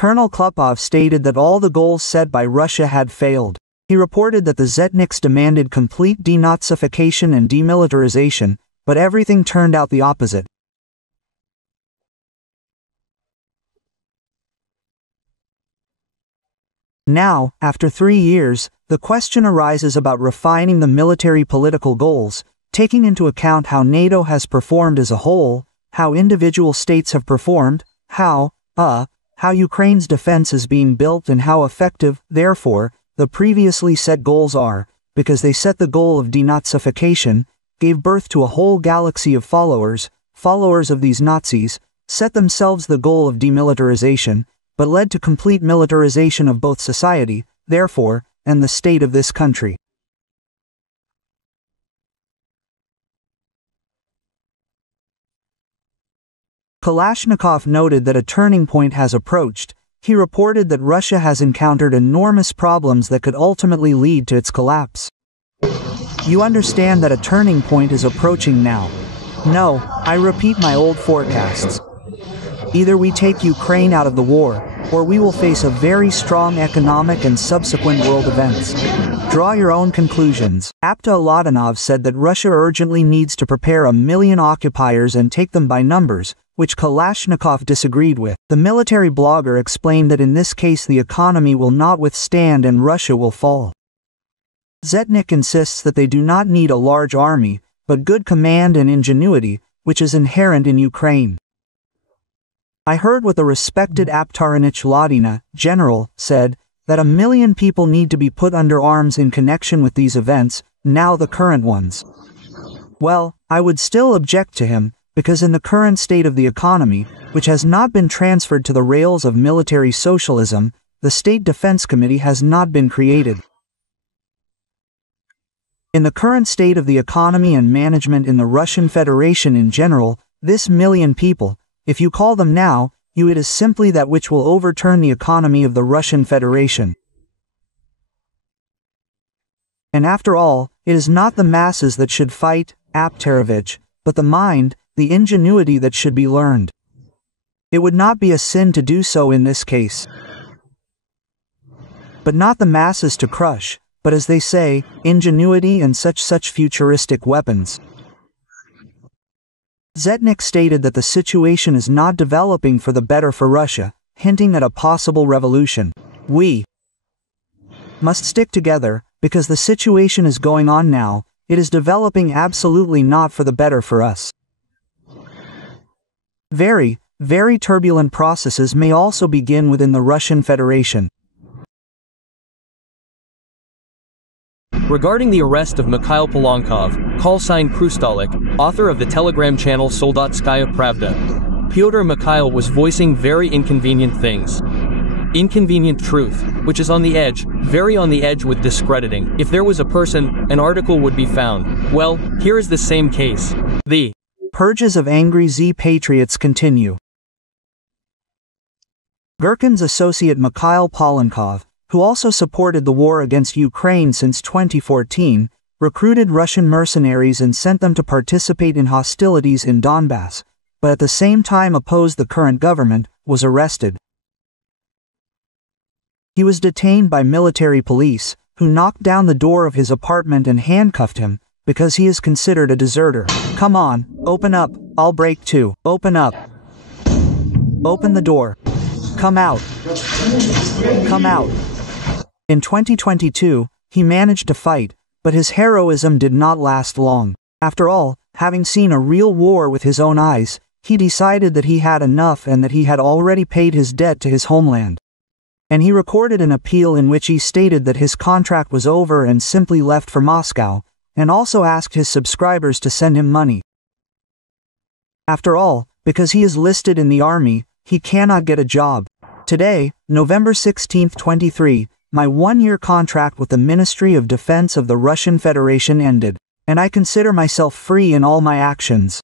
Colonel Klupov stated that all the goals set by Russia had failed. He reported that the Zetniks demanded complete denazification and demilitarization, but everything turned out the opposite. Now, after 3 years, the question arises about refining the military political goals, taking into account how NATO has performed as a whole, how individual states have performed, how Ukraine's defense is being built and how effective, therefore, the previously set goals are, because they set the goal of denazification, gave birth to a whole galaxy of followers of these Nazis, set themselves the goal of demilitarization, but led to complete militarization of both society, therefore, and the state of this country. Kalashnikov noted that a turning point has approached. He reported that Russia has encountered enormous problems that could ultimately lead to its collapse. You understand that a turning point is approaching now. No, I repeat my old forecasts. Either we take Ukraine out of the war, or we will face a very strong economic and subsequent world events. Draw your own conclusions. Apta Ladanov said that Russia urgently needs to prepare 1 million occupiers and take them by numbers, which Kalashnikov disagreed with. The military blogger explained that in this case the economy will not withstand and Russia will fall. Zetnik insists that they do not need a large army, but good command and ingenuity, which is inherent in Ukraine. I heard what the respected Aptaranich Ladina, general, said, that 1 million people need to be put under arms in connection with these events, now the current ones. Well, I would still object to him, because in the current state of the economy, which has not been transferred to the rails of military socialism, the State Defense Committee has not been created. In the current state of the economy and management in the Russian Federation in general, this 1 million people, if you call them now, it is simply that which will overturn the economy of the Russian Federation. And after all, it is not the masses that should fight, Aptarovich, but the mind, the ingenuity that should be learned. It would not be a sin to do so in this case. But not the masses to crush, but as they say, ingenuity and such futuristic weapons. Zetnik stated that the situation is not developing for the better for Russia, hinting at a possible revolution. We must stick together, because the situation is going on now, it is developing absolutely not for the better for us. Very, very turbulent processes may also begin within the Russian Federation. Regarding the arrest of Mikhail Polankov, call sign Krustalik, author of the Telegram channel Soldatskaya Pravda, Pyotr Mikhail was voicing very inconvenient things. Inconvenient truth, which is on the edge, very on the edge with discrediting. If there was a person, an article would be found. Well, here is the same case. The purges of angry Z-patriots continue. Gherkin's associate Mikhail Polankov, who also supported the war against Ukraine since 2014, recruited Russian mercenaries and sent them to participate in hostilities in Donbass, but at the same time opposed the current government, was arrested. He was detained by military police, who knocked down the door of his apartment and handcuffed him, because he is considered a deserter. Come on, open up, I'll break too. Open up. Open the door. Come out. Come out. In 2022, he managed to fight, but his heroism did not last long. After all, having seen a real war with his own eyes, he decided that he had enough and that he had already paid his debt to his homeland. And he recorded an appeal in which he stated that his contract was over and simply left for Moscow, and also asked his subscribers to send him money. After all, because he is listed in the army, he cannot get a job. Today, November 16, 23, my 1-year contract with the Ministry of Defense of the Russian Federation ended, and I consider myself free in all my actions.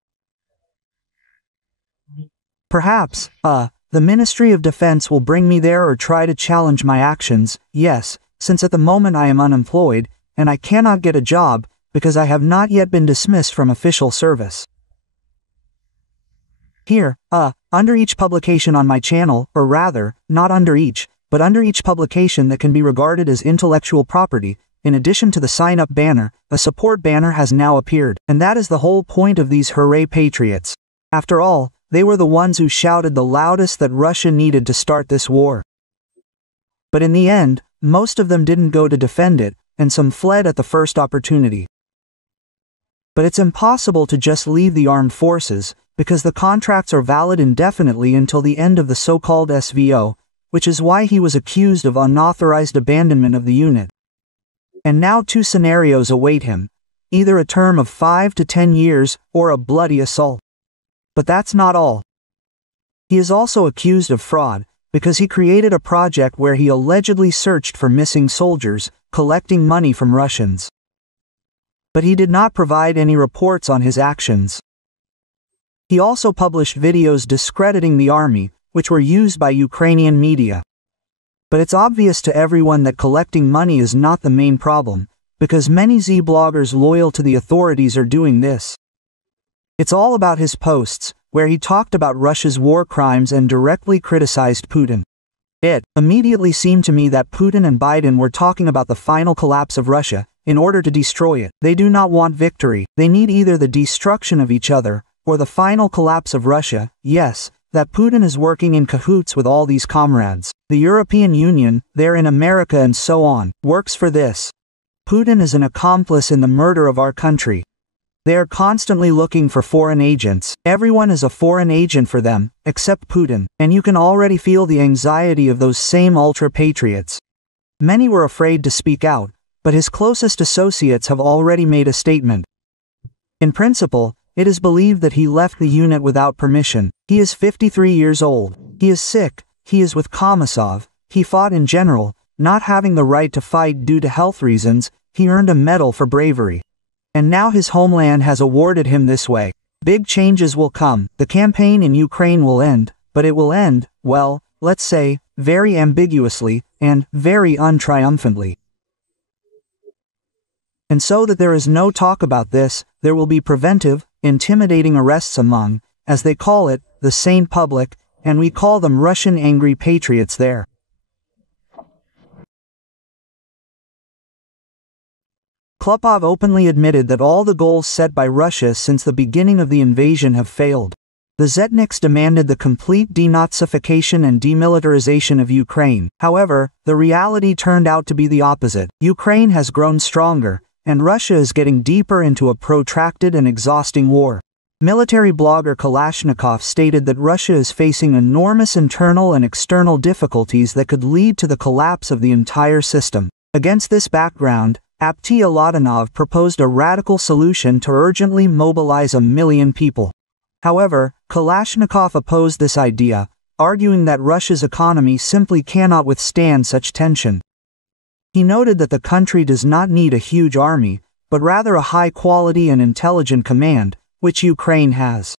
Perhaps, the Ministry of Defense will bring me there or try to challenge my actions, yes, since at the moment I am unemployed, and I cannot get a job, because I have not yet been dismissed from official service. Here, under each publication on my channel, or rather, not under each, but under each publication that can be regarded as intellectual property, in addition to the sign-up banner, a support banner has now appeared, and that is the whole point of these hooray patriots. After all, they were the ones who shouted the loudest that Russia needed to start this war. But in the end, most of them didn't go to defend it, and some fled at the first opportunity. But it's impossible to just leave the armed forces, because the contracts are valid indefinitely until the end of the so-called SVO, which is why he was accused of unauthorized abandonment of the unit. And now two scenarios await him, either a term of 5 to 10 years, or a bloody assault. But that's not all. He is also accused of fraud, because he created a project where he allegedly searched for missing soldiers, collecting money from Russians. But he did not provide any reports on his actions. He also published videos discrediting the army, which were used by Ukrainian media. But it's obvious to everyone that collecting money is not the main problem, because many Z-bloggers loyal to the authorities are doing this. It's all about his posts, where he talked about Russia's war crimes and directly criticized Putin. It immediately seemed to me that Putin and Biden were talking about the final collapse of Russia, in order to destroy it. They do not want victory, they need either the destruction of each other, or the final collapse of Russia. Yes, that Putin is working in cahoots with all these comrades. The European Union, they're in America and so on, works for this. Putin is an accomplice in the murder of our country. They are constantly looking for foreign agents. Everyone is a foreign agent for them, except Putin, and you can already feel the anxiety of those same ultra-patriots. Many were afraid to speak out, but his closest associates have already made a statement. In principle, it is believed that he left the unit without permission. He is 53 years old. He is sick. He is with Kamasov. He fought in general, not having the right to fight due to health reasons. He earned a medal for bravery. And now his homeland has awarded him this way. Big changes will come. The campaign in Ukraine will end, but it will end, well, let's say, very ambiguously, and very untriumphantly. And so that there is no talk about this, there will be preventive, intimidating arrests among, as they call it, the sane public, and we call them Russian angry patriots there. Klopov openly admitted that all the goals set by Russia since the beginning of the invasion have failed. The Zetniks demanded the complete denazification and demilitarization of Ukraine. However, the reality turned out to be the opposite. Ukraine has grown stronger, and Russia is getting deeper into a protracted and exhausting war. Military blogger Kalashnikov stated that Russia is facing enormous internal and external difficulties that could lead to the collapse of the entire system. Against this background, Aptia Ladanov proposed a radical solution to urgently mobilize 1 million people. However, Kalashnikov opposed this idea, arguing that Russia's economy simply cannot withstand such tension. He noted that the country does not need a huge army, but rather a high-quality and intelligent command, which Ukraine has.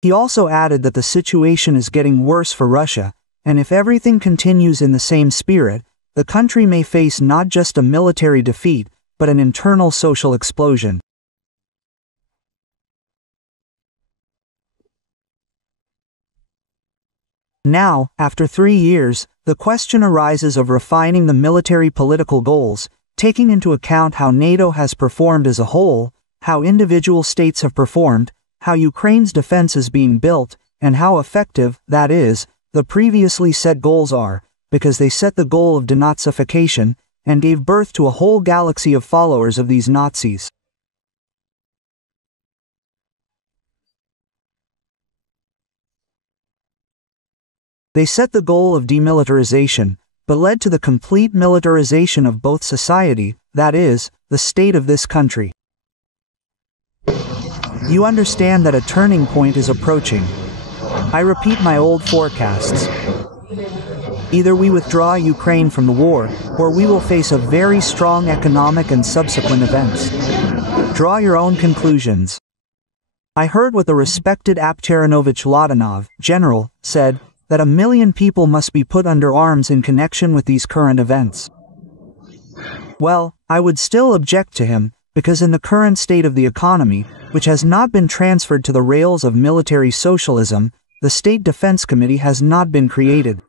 He also added that the situation is getting worse for Russia, and if everything continues in the same spirit, the country may face not just a military defeat, but an internal social explosion. Now, after 3 years, the question arises of refining the military political goals, taking into account how NATO has performed as a whole, how individual states have performed, how Ukraine's defense is being built, and how effective, that is, the previously set goals are, because they set the goal of denazification, and gave birth to a whole galaxy of followers of these Nazis. They set the goal of demilitarization, but led to the complete militarization of both society, that is, the state of this country. You understand that a turning point is approaching. I repeat my old forecasts. Either we withdraw Ukraine from the war, or we will face a very strong economic and subsequent events. Draw your own conclusions. I heard what the respected Apteranovich Ladanov, general, said, that 1 million people must be put under arms in connection with these current events. Well, I would still object to him, because in the current state of the economy, which has not been transferred to the rails of military socialism, the State Defense Committee has not been created.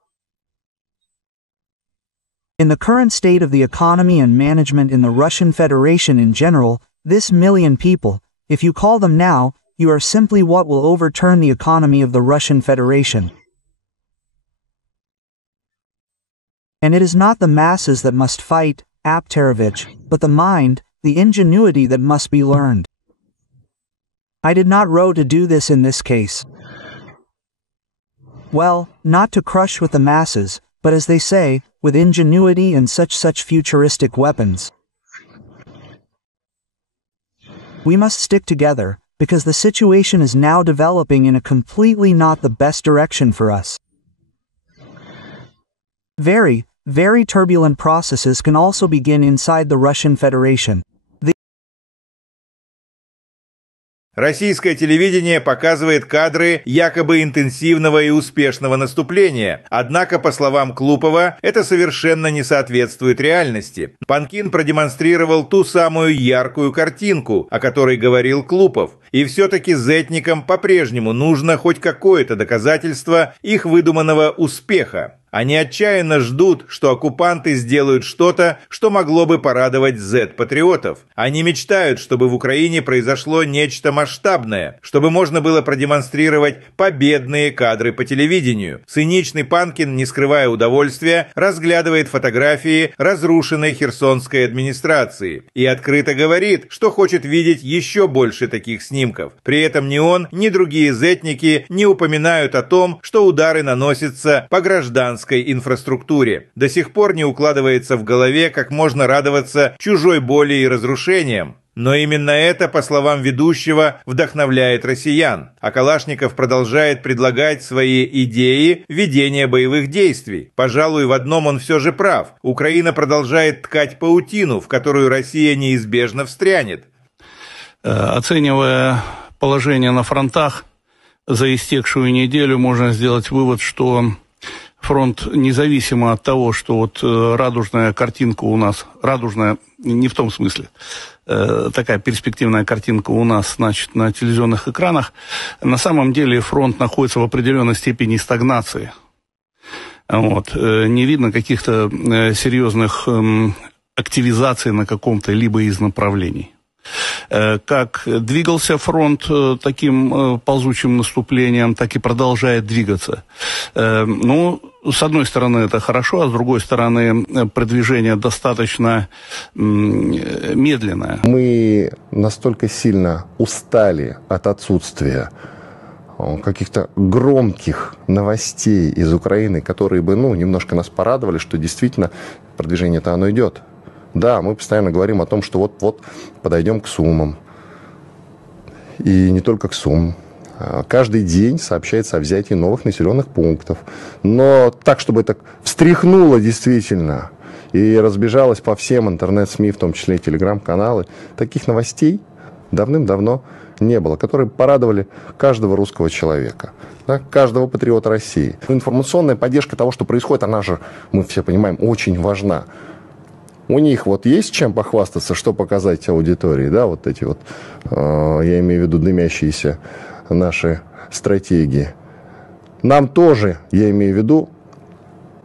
In the current state of the economy and management in the Russian Federation in general, this million people, if you call them now, you are simply what will overturn the economy of the Russian Federation. And it is not the masses that must fight, Aptarovich, but the mind, the ingenuity that must be learned. I did not row to do this in this case. Well, not to crush with the masses, but as they say, with ingenuity and such futuristic weapons. We must stick together, because the situation is now developing in a completely not the best direction for us. Very, very turbulent processes can also begin inside the Russian Federation. Российское телевидение показывает кадры якобы интенсивного и успешного наступления. Однако, по словам Клупова, это совершенно не соответствует реальности. Панкин продемонстрировал ту самую яркую картинку, о которой говорил Клупов. И все-таки зетникам по-прежнему нужно хоть какое-то доказательство их выдуманного успеха. Они отчаянно ждут, что оккупанты сделают что-то, что могло бы порадовать зет-патриотов. Они мечтают, чтобы в Украине произошло нечто масштабное, чтобы можно было продемонстрировать победные кадры по телевидению. Циничный Панкин, не скрывая удовольствия, разглядывает фотографии разрушенной херсонской администрации и открыто говорит, что хочет видеть еще больше таких снимков. При этом ни он, ни другие зетники не упоминают о том, что удары наносятся по гражданской инфраструктуре. До сих пор не укладывается в голове, как можно радоваться чужой боли и разрушениям. Но именно это, по словам ведущего, вдохновляет россиян. А Калашников продолжает предлагать свои идеи ведения боевых действий. Пожалуй, в одном он все же прав. Украина продолжает ткать паутину, в которую Россия неизбежно встрянет. Оценивая положение на фронтах за истекшую неделю, можно сделать вывод, что фронт, независимо от того, что вот радужная картинка у нас, радужная не в том смысле, такая перспективная картинка у нас, значит, на телевизионных экранах, на самом деле фронт находится в определенной степени стагнации. Вот. Не видно каких-то серьезных активизаций на каком-то либо из направлений. Как двигался фронт таким ползучим наступлением, так и продолжает двигаться. Ну, с одной стороны, это хорошо, а с другой стороны, продвижение достаточно медленное. Мы настолько сильно устали от отсутствия каких-то громких новостей из Украины, которые бы, немножко нас порадовали, что действительно продвижение-то оно идет. Да, мы постоянно говорим о том, что вот-вот подойдем к Сумам. И не только к Сумам. Каждый день сообщается о взятии новых населенных пунктов. Но так, чтобы это встряхнуло действительно и разбежалось по всем интернет-СМИ, в том числе и телеграм-каналы, таких новостей давным-давно не было, которые порадовали каждого русского человека, да, каждого патриота России. Информационная поддержка того, что происходит, она же, мы все понимаем, очень важна. У них вот есть чем похвастаться, что показать аудитории, да, вот эти вот, я имею в виду дымящиеся наши стратегии. Нам тоже, я имею в виду,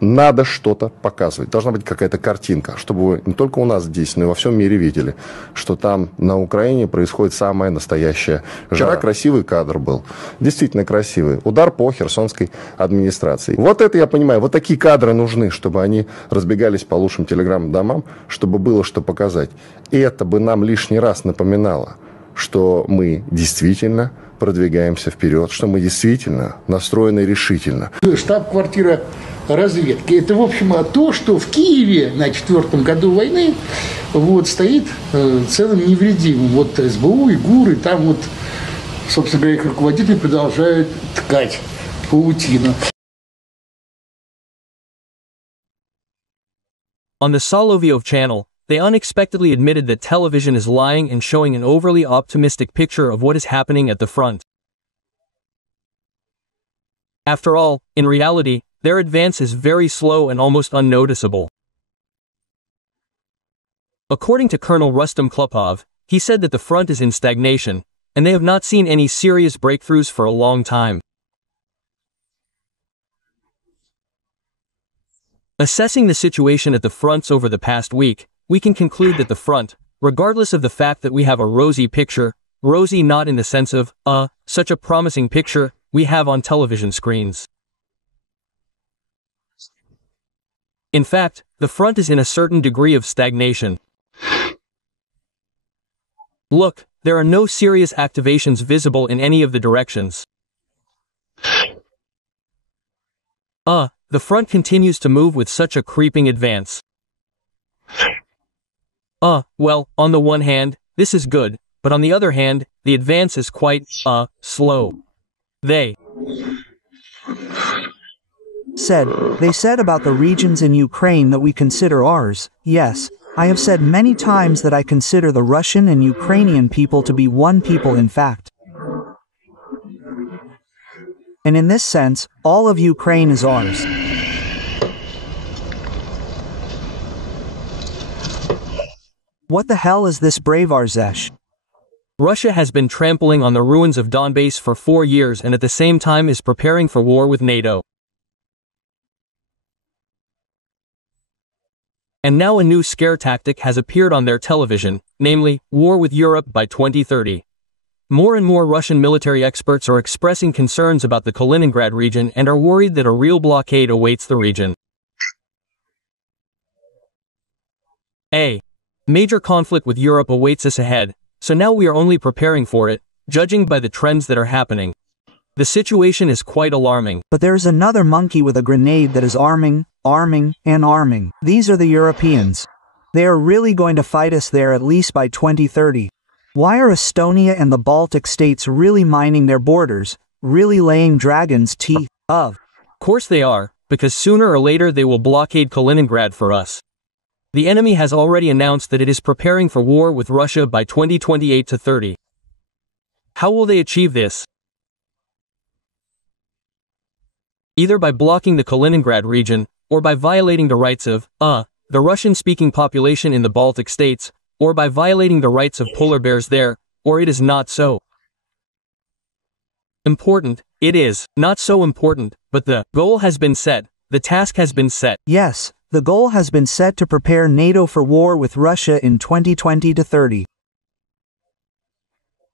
надо что-то показывать. Должна быть какая-то картинка, чтобы вы не только у нас здесь, но и во всем мире видели, что там на Украине происходит самая настоящая жара. Вчера красивый кадр был, действительно красивый. Удар по херсонской администрации. Вот это я понимаю, вот такие кадры нужны, чтобы они разбегались по лучшим телеграм-домам, чтобы было что показать. И это бы нам лишний раз напоминало, что мы действительно продвигаемся вперед, что мы действительно настроены решительно. Штаб-квартира разведки. Это, в общем, то, что в Киеве на 4-м году войны стоит целым невредимым. Вот СБУ и ГУР, и там вот, собственно говоря, их руководители продолжают ткать паутину. On the Soloviev channel, they unexpectedly admitted that television is lying and showing an overly optimistic picture of what is happening at the front. After all, in reality, their advance is very slow and almost unnoticeable. According to Colonel Rustam Klupov, He said that the front is in stagnation, and they have not seen any serious breakthroughs for a long time. Assessing the situation at the fronts over the past week, we can conclude that the front, regardless of the fact that we have a rosy picture, rosy not in the sense of, such a promising picture we have on television screens. In fact, the front is in a certain degree of stagnation. Look, there are no serious activations visible in any of the directions. The front continues to move with such a creeping advance. Well, on the one hand, this is good, but on the other hand, the advance is quite, slow. They said about the regions in Ukraine that we consider ours. Yes, I have said many times that I consider the Russian and Ukrainian people to be one people in fact. And in this sense, all of Ukraine is ours. What the hell is this brave Arzesh? Russia has been trampling on the ruins of Donbass for 4 years and at the same time is preparing for war with NATO. And now a new scare tactic has appeared on their television, namely, war with Europe by 2030. More and more Russian military experts are expressing concerns about the Kaliningrad region and are worried that a real blockade awaits the region. A major conflict with Europe awaits us ahead, so now we are only preparing for it, judging by the trends that are happening. The situation is quite alarming. But there's another monkey with a grenade that is arming, and arming. These are the Europeans. They are really going to fight us there at least by 2030. Why are Estonia and the Baltic states really mining their borders, really laying dragons' teeth of? Of course they are, because sooner or later they will blockade Kaliningrad for us. The enemy has already announced that it is preparing for war with Russia by 2028 to 30. How will they achieve this? Either by blocking the Kaliningrad region, or by violating the rights of, the Russian-speaking population in the Baltic states, or by violating the rights of polar bears there, or it is not so important. It is not so important, but the goal has been set, the task has been set. Yes, the goal has been set to prepare NATO for war with Russia in 2020 to 30.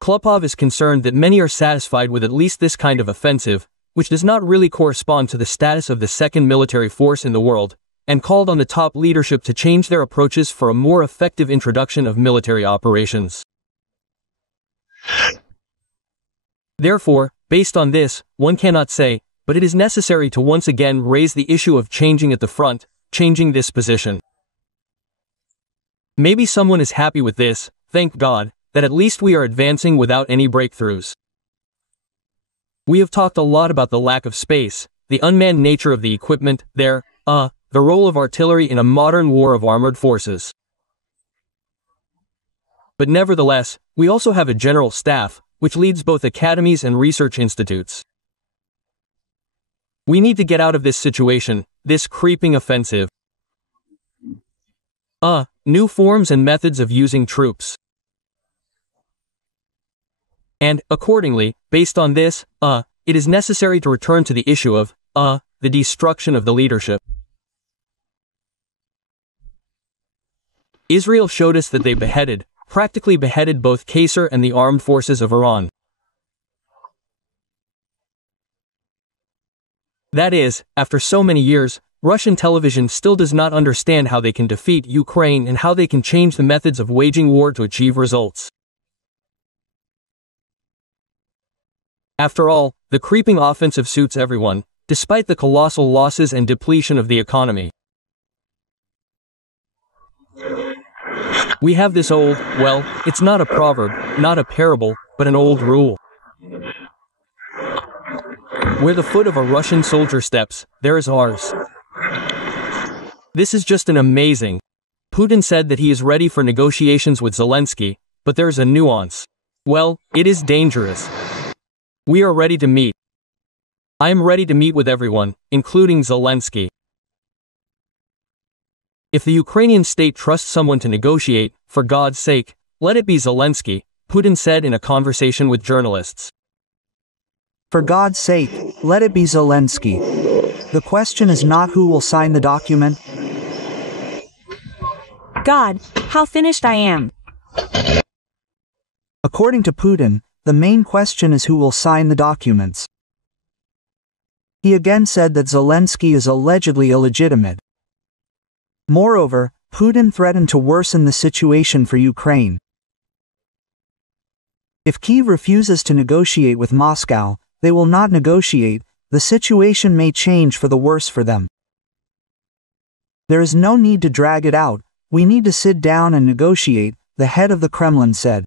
Klopov is concerned that many are satisfied with at least this kind of offensive, which does not really correspond to the status of the second military force in the world, and called on the top leadership to change their approaches for a more effective introduction of military operations. Therefore, based on this, one cannot say, but it is necessary to once again raise the issue of changing at the front, changing this position. Maybe someone is happy with this, thank God, that at least we are advancing without any breakthroughs. We have talked a lot about the lack of space, the unmanned nature of the equipment, the role of artillery in a modern war of armored forces. But nevertheless, we also have a general staff, which leads both academies and research institutes. We need to get out of this situation, this creeping offensive. New forms and methods of using troops. And, accordingly, based on this, it is necessary to return to the issue of, the destruction of the leadership. Israel showed us that they practically beheaded both Qasser and the armed forces of Iran. That is, after so many years, Russian television still does not understand how they can defeat Ukraine and how they can change the methods of waging war to achieve results. After all, the creeping offensive suits everyone, despite the colossal losses and depletion of the economy. We have this old, well, it's not a proverb, not a parable, but an old rule. Where the foot of a Russian soldier steps, there is ours. This is just an amazing. Putin said that he is ready for negotiations with Zelensky, but there is a nuance. Well, it is dangerous. We are ready to meet. I am ready to meet with everyone, including Zelensky. If the Ukrainian state trusts someone to negotiate, for God's sake, Let it be Zelensky, Putin said in a conversation with journalists. For God's sake, let it be Zelensky. The question is not who will sign the document. God, how finished I am. According to Putin, the main question is who will sign the documents. He again said that Zelensky is allegedly illegitimate. Moreover, Putin threatened to worsen the situation for Ukraine. If Kyiv refuses to negotiate with Moscow, they will not negotiate, the situation may change for the worse for them. There is no need to drag it out, we need to sit down and negotiate, the head of the Kremlin said.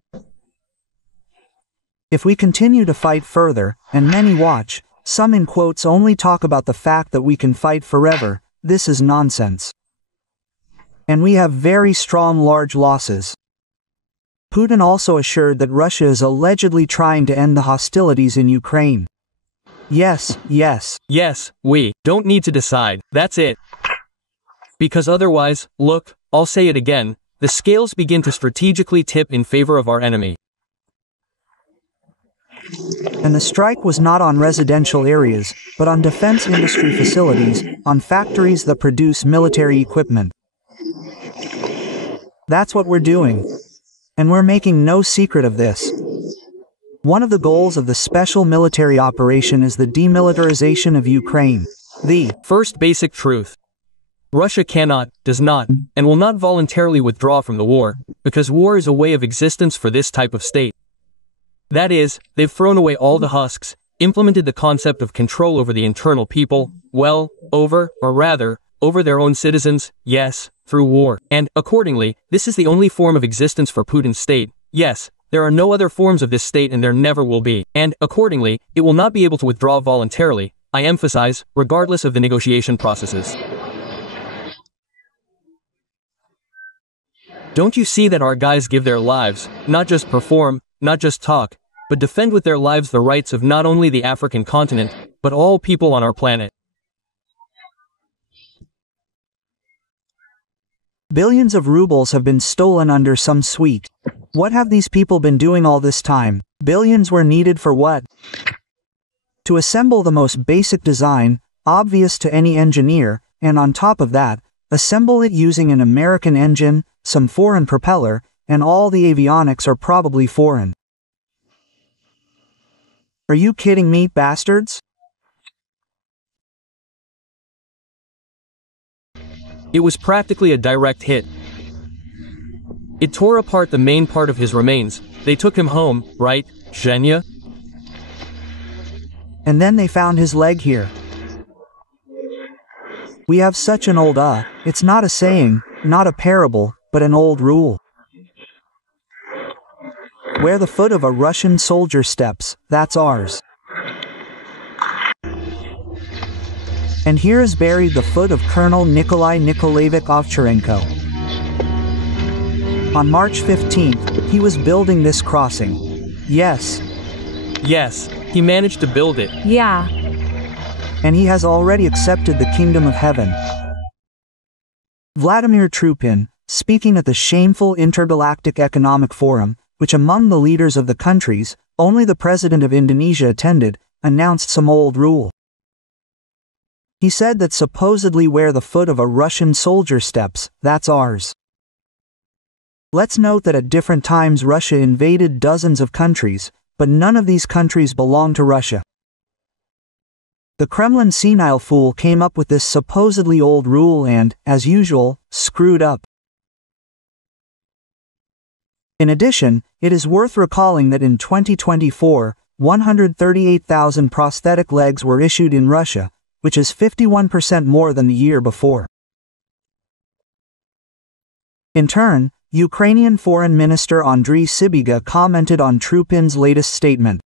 If we continue to fight further, and many watch, some in quotes only talk about the fact that we can fight forever, this is nonsense. And we have very strong large losses. Putin also assured that Russia is allegedly trying to end the hostilities in Ukraine. Yes, We don't need to decide, that's it. Because otherwise, look, I'll say it again, the scales begin to strategically tip in favor of our enemy. And the strike was not on residential areas, but on defense industry facilities, on factories that produce military equipment. That's what we're doing. And we're making no secret of this. One of the goals of the special military operation is the demilitarization of Ukraine. The first basic truth. Russia cannot, does not, and will not voluntarily withdraw from the war, because war is a way of existence for this type of state. That is, they've thrown away all the husks, implemented the concept of control over the internal people, over their own citizens, yes, through war. And, accordingly, this is the only form of existence for Putin's state. Yes, there are no other forms of this state and there never will be. And, accordingly, it will not be able to withdraw voluntarily, I emphasize, regardless of the negotiation processes. Don't you see that our guys give their lives, not just perform, not just talk, but defend with their lives the rights of not only the African continent, but all people on our planet? Billions of rubles have been stolen under some suite. What have these people been doing all this time? Billions were needed for what? To assemble the most basic design, obvious to any engineer, and on top of that, assemble it using an American engine, some foreign propeller, and all the avionics are probably foreign. Are you kidding me, bastards? It was practically a direct hit. It tore apart the main part of his remains. They took him home, right, Zhenya? And then they found his leg here. We have such an old it's not a saying, not a parable, but an old rule. Where the foot of a Russian soldier steps, that's ours. And here is buried the foot of Colonel Nikolai Nikolaevich Ovcharenko. On March 15th, he was building this crossing. Yes, he managed to build it. Yeah. And he has already accepted the kingdom of heaven. Vladimir Trupin, speaking at the shameful Intergalactic Economic Forum, which among the leaders of the countries, only the president of Indonesia attended, announced some old rule. He said that supposedly where the foot of a Russian soldier steps, that's ours. Let's note that at different times Russia invaded dozens of countries, but none of these countries belong to Russia. The Kremlin senile fool came up with this supposedly old rule and, as usual, screwed up. In addition, it is worth recalling that in 2024, 138,000 prosthetic legs were issued in Russia, which is 51% more than the year before. In turn, Ukrainian Foreign Minister Andriy Sybiga commented on Trupin's latest statement.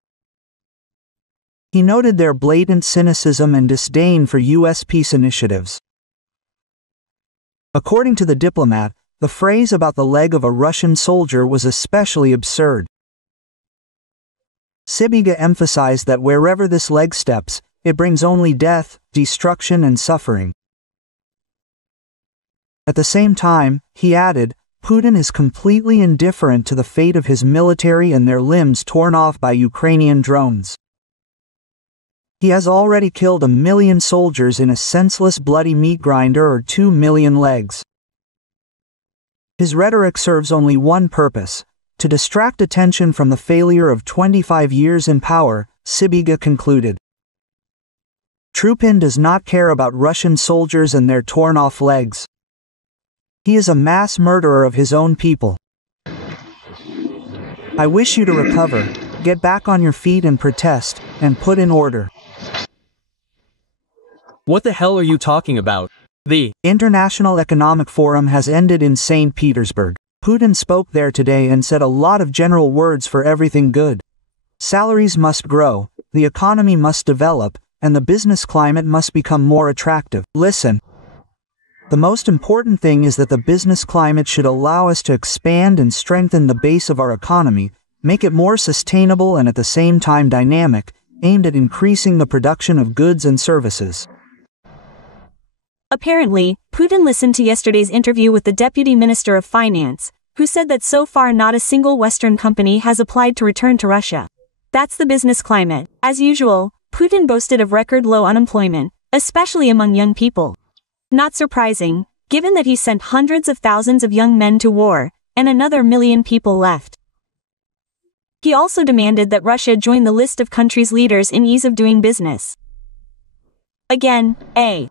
He noted their blatant cynicism and disdain for U.S. peace initiatives. According to the diplomat, the phrase about the leg of a Russian soldier was especially absurd. Sybiga emphasized that wherever this leg steps, it brings only death, destruction and suffering. At the same time, he added, Putin is completely indifferent to the fate of his military and their limbs torn off by Ukrainian drones. He has already killed 1 million soldiers in a senseless bloody meat grinder or 2 million legs. His rhetoric serves only one purpose: to distract attention from the failure of 25 years in power, Sybiga concluded. Trupin does not care about Russian soldiers and their torn-off legs. He is a mass murderer of his own people. I wish you to recover, get back on your feet and protest, and put in order. What the hell are you talking about? The International Economic Forum has ended in St. Petersburg. Putin spoke there today and said a lot of general words for everything good. Salaries must grow, the economy must develop, and the business climate must become more attractive. Listen. The most important thing is that the business climate should allow us to expand and strengthen the base of our economy, make it more sustainable and at the same time dynamic, aimed at increasing the production of goods and services. Apparently, Putin listened to yesterday's interview with the Deputy Minister of Finance, who said that so far not a single Western company has applied to return to Russia. That's the business climate. As usual, Putin boasted of record low unemployment, especially among young people. Not surprising, given that he sent hundreds of thousands of young men to war, and another 1 million people left. He also demanded that Russia join the list of countries' leaders in ease of doing business. Again, a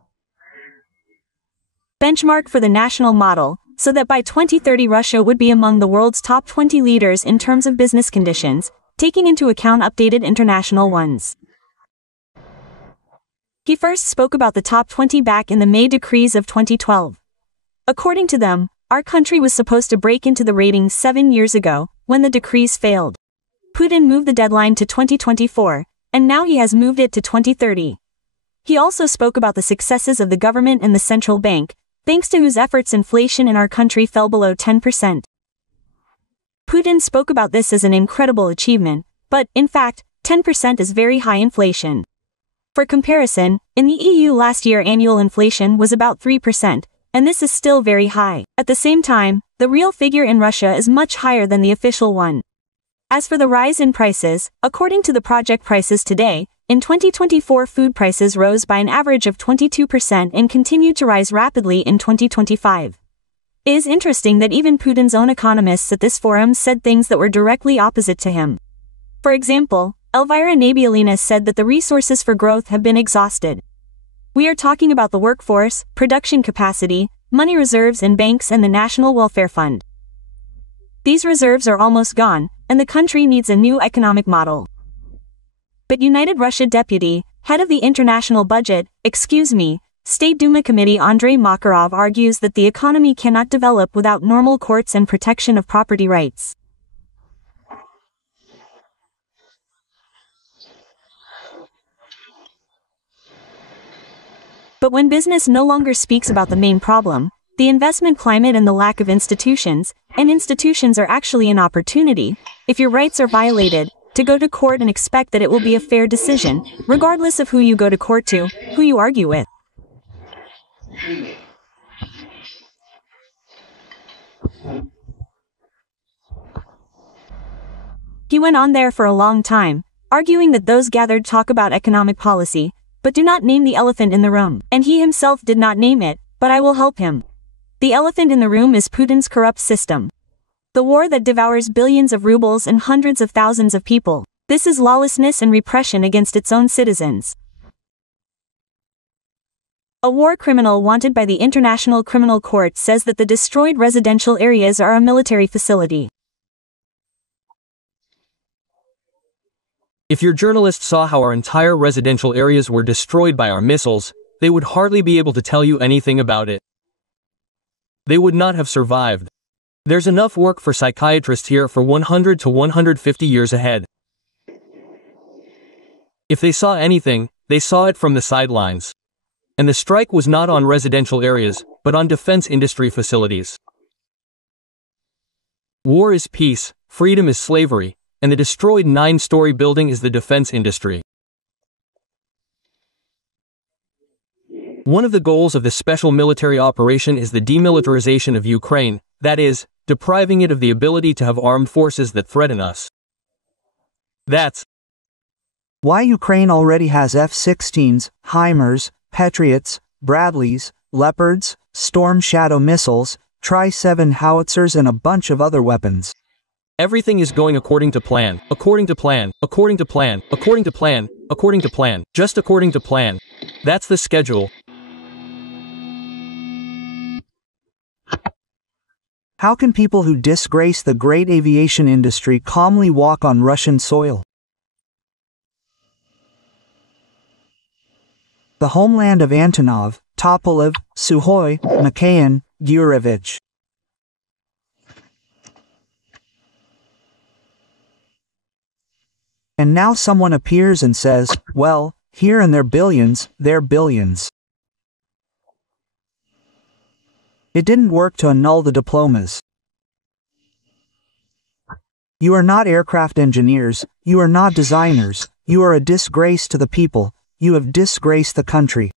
benchmark for the national model, so that by 2030 Russia would be among the world's top 20 leaders in terms of business conditions, taking into account updated international ones. He first spoke about the top 20 back in the May decrees of 2012. According to them, our country was supposed to break into the ratings 7 years ago, when the decrees failed. Putin moved the deadline to 2024, and now he has moved it to 2030. He also spoke about the successes of the government and the central bank, thanks to whose efforts inflation in our country fell below 10%. Putin spoke about this as an incredible achievement, but, in fact, 10% is very high inflation. For comparison, in the EU last year annual inflation was about 3%, and this is still very high. At the same time, the real figure in Russia is much higher than the official one. As for the rise in prices, according to the project Prices Today, in 2024 food prices rose by an average of 22% and continued to rise rapidly in 2025. It is interesting that even Putin's own economists at this forum said things that were directly opposite to him. For example, Elvira Nabiullina said that the resources for growth have been exhausted. We are talking about the workforce, production capacity, money reserves in banks and the National Welfare Fund. These reserves are almost gone, and the country needs a new economic model. But United Russia Deputy, head of the International Budget, State Duma Committee Andrei Makarov argues that the economy cannot develop without normal courts and protection of property rights. But when business no longer speaks about the main problem, the investment climate and the lack of institutions, and institutions are actually an opportunity, if your rights are violated, to go to court and expect that it will be a fair decision, regardless of who you go to court to, who you argue with. He went on there for a long time, arguing that those gathered talk about economic policy, but do not name the elephant in the room. And he himself did not name it, but I will help him. The elephant in the room is Putin's corrupt system. The war that devours billions of rubles and hundreds of thousands of people. This is lawlessness and repression against its own citizens. A war criminal wanted by the International Criminal Court says that the destroyed residential areas are a military facility. If your journalists saw how our entire residential areas were destroyed by our missiles, they would hardly be able to tell you anything about it. They would not have survived. There's enough work for psychiatrists here for 100 to 150 years ahead. If they saw anything, they saw it from the sidelines. And the strike was not on residential areas, but on defense industry facilities. War is peace, freedom is slavery, and the destroyed 9-story building is the defense industry. One of the goals of the special military operation is the demilitarization of Ukraine, That is, depriving it of the ability to have armed forces that threaten us. That's why Ukraine already has F-16s, HIMARS, Patriots, Bradleys, Leopards, Storm Shadow missiles, Tri-7 howitzers and a bunch of other weapons. Everything is going according to plan, according to plan, according to plan, according to plan, according to plan, just according to plan. That's the schedule. How can people who disgrace the great aviation industry calmly walk on Russian soil? The homeland of Antonov, Tupolev, Sukhoi, Mikoyan, Gurevich. And now someone appears and says, well, here and their billions, they're billions. It didn't work to annul the diplomas. You are not aircraft engineers, you are not designers, you are a disgrace to the people, you have disgraced the country.